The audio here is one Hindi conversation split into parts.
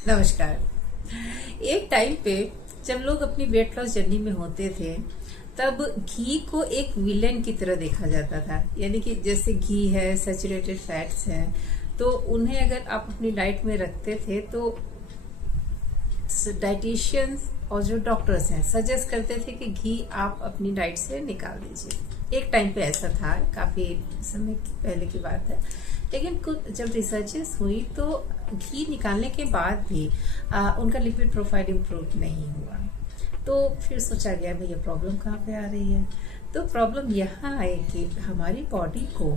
नमस्कार। एक टाइम पे जब लोग अपनी वेट लॉस जर्नी में होते थे तब घी को एक विलेन की तरह देखा जाता था। यानी कि जैसे घी है, सैचुरेटेड फैट्स हैं, तो उन्हें अगर आप अपनी डाइट में रखते थे तो डाइटिशियंस और जो डॉक्टर्स हैं सजेस्ट करते थे कि घी आप अपनी डाइट से निकाल दीजिए। एक टाइम पे ऐसा था, काफी समय पहले की बात है। लेकिन कुछ जब रिसर्चेस हुई तो घी निकालने के बाद भी उनका लिपिड प्रोफाइल इम्प्रूव नहीं हुआ। तो फिर सोचा गया भाई ये प्रॉब्लम कहाँ पे आ रही है। तो प्रॉब्लम यहाँ है कि हमारी बॉडी को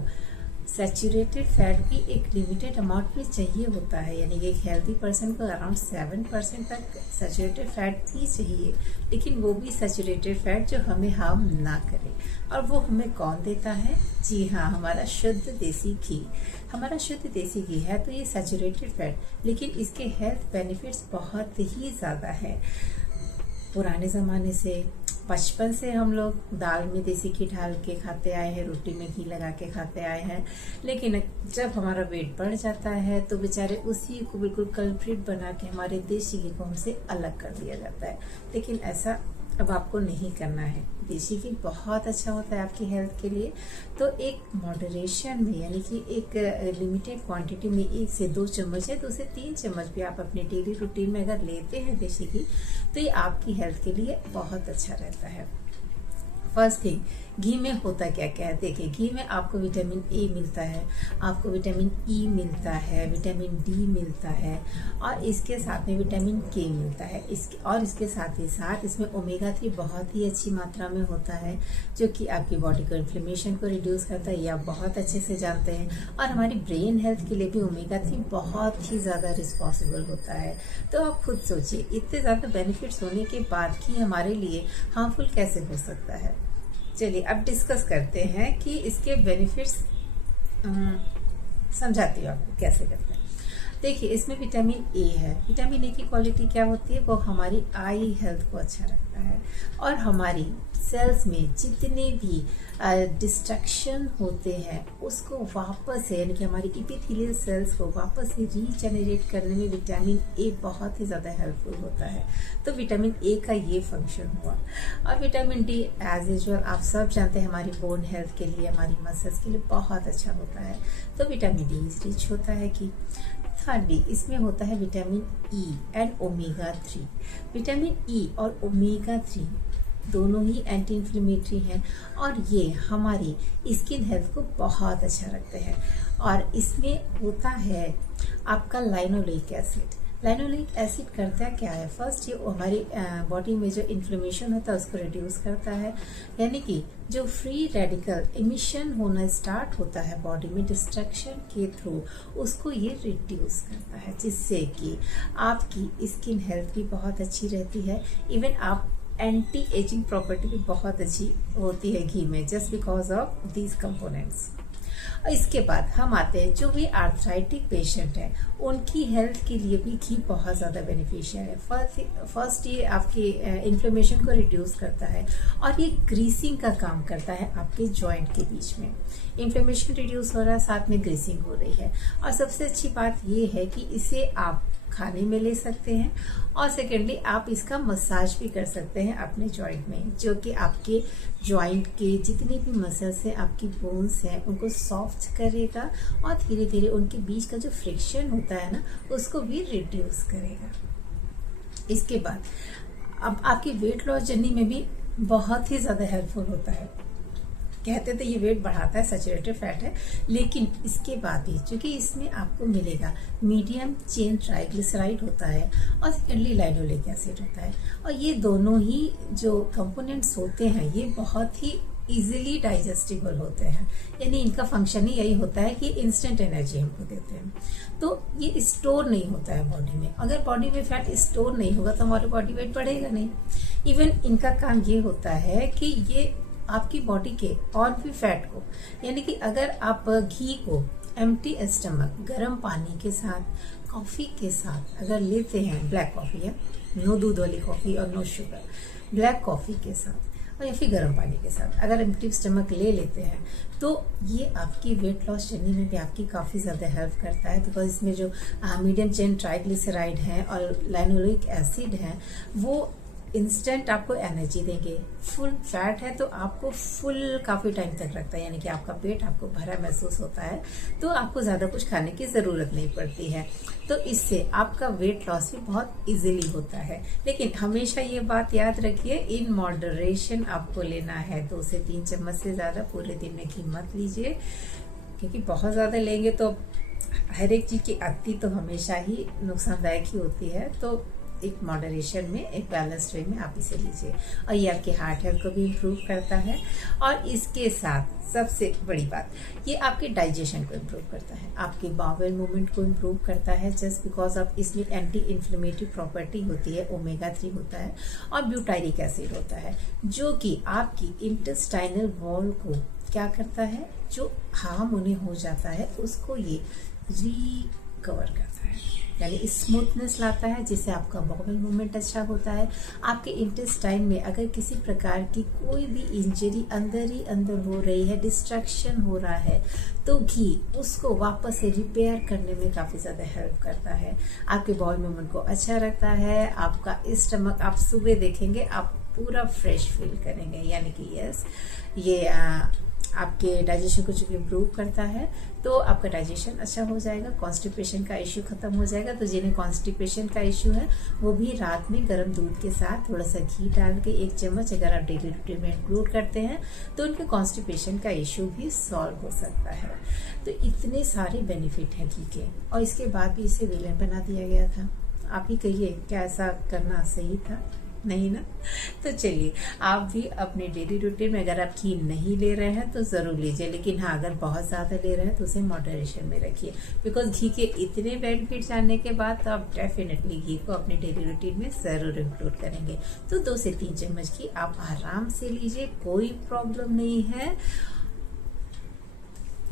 सैचुरेटेड फैट भी एक लिमिटेड अमाउंट में चाहिए होता है। यानी कि एक हेल्दी पर्सन को अराउंड 7% तक सैचुरेटेड फैट भी चाहिए, लेकिन वो भी सैचुरेटेड फैट जो हमें हार्म ना करे। और वो हमें कौन देता है? जी हाँ, हमारा शुद्ध देसी घी। हमारा शुद्ध देसी घी है तो ये सैचुरेटेड फैट, लेकिन इसके हेल्थ बेनिफिट्स बहुत ही ज़्यादा है। पुराने ज़माने से बचपन से हम लोग दाल में देसी घी डाल के खाते आए हैं, रोटी में घी लगा के खाते आए हैं। लेकिन जब हमारा वेट बढ़ जाता है तो बेचारे उसी को बिल्कुल कल्प्रिट बना के हमारे देसी घी को हमसे अलग कर दिया जाता है। लेकिन ऐसा अब आपको नहीं करना है। देसी घी बहुत अच्छा होता है आपकी हेल्थ के लिए। तो एक मॉडरेशन में, यानी कि एक लिमिटेड क्वांटिटी में 1 से 2 चम्मच है, 2 से 3 चम्मच भी आप अपने डेली रूटीन में अगर लेते हैं देसी घी, तो ये आपकी हेल्थ के लिए बहुत अच्छा रहता है। फर्स्ट थिंग, घी में होता क्या क्या है? देखिए, घी में आपको विटामिन ए मिलता है, आपको विटामिन ई मिलता है, विटामिन डी मिलता है, और इसके साथ में विटामिन के मिलता है। इसके साथ ही साथ इसमें ओमेगा 3 बहुत ही अच्छी मात्रा में होता है, जो कि आपकी बॉडी को इन्फ्लेमेशन को रिड्यूस करता है, ये आप बहुत अच्छे से जानते हैं। और हमारी ब्रेन हेल्थ के लिए भी ओमेगा 3 बहुत ही ज़्यादा रिस्पॉन्सिबल होता है। तो आप खुद सोचिए, इतने ज़्यादा बेनिफिट्स होने के बाद घी हमारे लिए हार्मफुल कैसे हो सकता है। चलिए अब डिस्कस करते हैं कि इसके बेनिफिट्स समझाती हूँ आपको कैसे करते हैं। देखिए, इसमें विटामिन ए है। विटामिन ए की क्वालिटी क्या होती है? वो हमारी आई हेल्थ को अच्छा रखता है, और हमारी सेल्स में जितने भी डिस्ट्रक्शन होते हैं उसको वापस से, यानी कि हमारी इपिथेलियल सेल्स को वापस से रीजनरेट करने में विटामिन ए बहुत ही ज़्यादा हेल्पफुल होता है। तो विटामिन ए का ये फंक्शन हुआ। और विटामिन डी एज यूजुअल आप सब जानते हैं हमारी बोन हेल्थ के लिए, हमारी मसल्स के लिए बहुत अच्छा होता है। तो विटामिन डी रिच होता है कि थर्डली इसमें होता है vitamin E and omega 3। Vitamin E और ओमेगा 3 दोनों ही एंटी इन्फ्लेमेटरी हैं, और ये हमारी स्किन हेल्थ को बहुत अच्छा रखते हैं। और इसमें होता है आपका लाइनोलेक एसिड। लाइनोलेक एसिड करता क्या है? फर्स्ट, ये हमारी बॉडी में जो इन्फ्लेमेशन होता है उसको रिड्यूस करता है। यानी कि जो फ्री रेडिकल इमिशन होना स्टार्ट होता है बॉडी में डिस्ट्रक्शन के थ्रू, उसको ये रिड्यूस करता है, जिससे कि आपकी स्किन हेल्थ भी बहुत अच्छी रहती है। इवन आप एंटी एजिंग प्रॉपर्टी भी बहुत अच्छी होती है घी में, just because of these components. और इसके बाद हम आते हैं जो भी आर्थराइटिक पेशेंट है, उनकी हेल्थ के लिए भी घी बहुत ज़्यादा बेनिफिशियल है। फर्स्ट ये आपके इन्फ्लेमेशन को रिड्यूस करता है, और ये ग्रीसिंग का काम करता है आपके जॉइंट के बीच में। इन्फ्लेमेशन रिड्यूस हो रहा है, साथ में ग्रीसिंग हो रही है। और सबसे अच्छी बात ये है कि इसे आप खाने में ले सकते हैं, और सेकेंडली आप इसका मसाज भी कर सकते हैं अपने जॉइंट में, जो कि आपके जॉइंट के जितनी भी मसल्स हैं, आपकी बोन्स हैं, उनको सॉफ्ट करेगा, और धीरे धीरे उनके बीच का जो फ्रिक्शन होता है ना, उसको भी रिड्यूस करेगा। इसके बाद अब आपकी वेट लॉस जर्नी में भी बहुत ही ज़्यादा हेल्पफुल होता है। कहते थे ये वेट बढ़ाता है, सैचुरेटेड फैट है, लेकिन इसके बाद भी क्योंकि इसमें आपको मिलेगा मीडियम चेन ट्राइग्लिसराइड होता है, और सेकेंडली लाइनोलेक एसिड होता है। और ये दोनों ही जो कंपोनेंट्स होते हैं ये बहुत ही इजीली डाइजेस्टिबल होते हैं। यानी इनका फंक्शन ही यही होता है कि इंस्टेंट एनर्जी हमको देते हैं। तो ये स्टोर नहीं होता है बॉडी में। अगर बॉडी में फैट स्टोर नहीं होगा तो हमारे बॉडी वेट बढ़ेगा नहीं। इवन इनका काम ये होता है कि ये आपकी बॉडी के और भी फैट को, यानी कि अगर आप घी को एम्प्टी स्टमक गर्म पानी के साथ, कॉफी के साथ अगर लेते हैं, ब्लैक कॉफी है, नो दूध वाली कॉफी और नो शुगर, ब्लैक कॉफी के साथ, और या फिर गर्म पानी के साथ अगर एम्प्टी स्टमक ले लेते हैं तो ये आपकी वेट लॉस जर्नी में भी आपकी काफ़ी ज़्यादा हेल्प करता है। बिकॉज इसमें जो मीडियम चेन ट्राइग्लिसराइड है और लाइनोलिक एसिड है वो इंस्टेंट आपको एनर्जी देंगे। फुल फैट है तो आपको फुल काफ़ी टाइम तक रखता है, यानी कि आपका पेट आपको भरा महसूस होता है, तो आपको ज़्यादा कुछ खाने की ज़रूरत नहीं पड़ती है। तो इससे आपका वेट लॉस भी बहुत इजीली होता है। लेकिन हमेशा ये बात याद रखिए, इन मॉडरेशन आपको लेना है। 2 से 3 चम्मच से ज़्यादा पूरे दिन में घी मत लीजिए, क्योंकि बहुत ज़्यादा लेंगे तो हर एक चीज़ की अति तो हमेशा ही नुकसानदायक ही होती है। तो एक मॉडरेशन में, एक बैलेंस्ड वे में आप इसे लीजिए, और ये आपके हार्ट हेल्थ को भी इम्प्रूव करता है। और इसके साथ सबसे बड़ी बात, ये आपके डाइजेशन को इम्प्रूव करता है, आपके बाउल मूवमेंट को इम्प्रूव करता है, जस्ट बिकॉज ऑफ इसमें एंटी इन्फ्लेमेटरी प्रॉपर्टी होती है, ओमेगा 3 होता है और ब्यूटारिक एसिड होता है, जो कि आपकी इंटेस्टाइनल वॉल को क्या करता है, जो हार्म उन्हें हो जाता है उसको ये रिकवर करता है, यानी स्मूथनेस लाता है, जिससे आपका बाउल मूवमेंट अच्छा होता है। आपके इंटेस्टाइन में अगर किसी प्रकार की कोई भी इंजरी अंदर ही अंदर हो रही है, डिस्ट्रक्शन हो रहा है, तो घी उसको वापस से रिपेयर करने में काफ़ी ज़्यादा हेल्प करता है। आपके बाउल मूवमेंट को अच्छा रखता है। आपका स्टमक, आप सुबह देखेंगे आप पूरा फ्रेश फील करेंगे, यानी कि यस, ये आपके डाइजेशन को जो इम्प्रूव करता है, तो आपका डाइजेशन अच्छा हो जाएगा, कॉन्स्टिपेशन का इश्यू खत्म हो जाएगा। तो जिन्हें कॉन्स्टिपेशन का इश्यू है वो भी रात में गर्म दूध के साथ थोड़ा सा घी डाल के 1 चम्मच अगर आप डेली रूटीन में इंक्लूड करते हैं तो उनके कॉन्स्टिपेशन का इश्यू भी सॉल्व हो सकता है। तो इतने सारे बेनिफिट हैं घी के, और इसके बाद भी इसे विलेन बना दिया गया था। आप ही कहिए, क्या ऐसा करना सही था? नहीं ना? तो चलिए, आप भी अपने डेली रूटीन में अगर आप घी नहीं ले रहे हैं तो ज़रूर लीजिए, लेकिन हाँ, अगर बहुत ज़्यादा ले रहे हैं तो उसे मॉडरेशन में रखिए। बिकॉज घी के इतने बेनिफिट जानने के बाद तो आप डेफिनेटली घी को अपने डेली रूटीन में ज़रूर इंक्लूड करेंगे। तो 2 से 3 चम्मच घी आप आराम से लीजिए, कोई प्रॉब्लम नहीं है।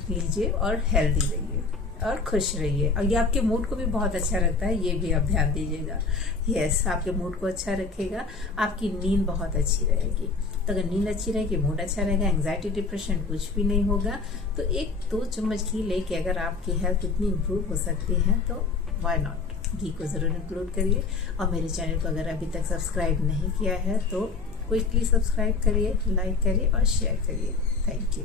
लीजिए और हेल्दी रहिए और खुश रहिए, और ये आपके मूड को भी बहुत अच्छा रखता है, ये भी आप ध्यान दीजिएगा। यस, आपके मूड को अच्छा रखेगा, आपकी नींद बहुत अच्छी रहेगी। तो अगर नींद अच्छी रहेगी, मूड अच्छा रहेगा, एंग्जाइटी डिप्रेशन कुछ भी नहीं होगा। तो 1-2 चम्मच घी लेके अगर आपकी हेल्थ इतनी इम्प्रूव हो सकती है तो वाई नॉट, घी को ज़रूर इंक्लूड करिए। और मेरे चैनल को अगर अभी तक सब्सक्राइब नहीं किया है तो क्विकली सब्सक्राइब करिए, लाइक करिए और शेयर करिए। Thank you.